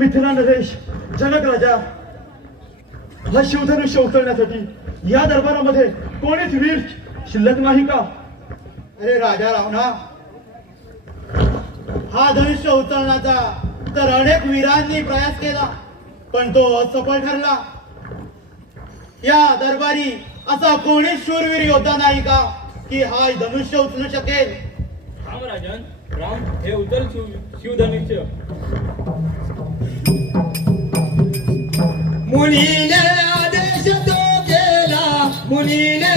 मिथिला नरेश जनक राजा हा शिवधनुष्य उचलण्यासाठी या दरबारामध्ये कोणीच वीर शिल्लक नाही का? अरे राजा रावणा हा धनुष्य उचलण्याचा तर अनेक वीरांनी प्रयास केला. पण तो असफल ठरला. या दरबारी असा कोणी शूरवीर योद्धा नाही का कि हा धनुष्य उचलू शकेल? राम राजन राम हे उचल शिवधनुष्य मुनीने आदेश तो केला मुनीने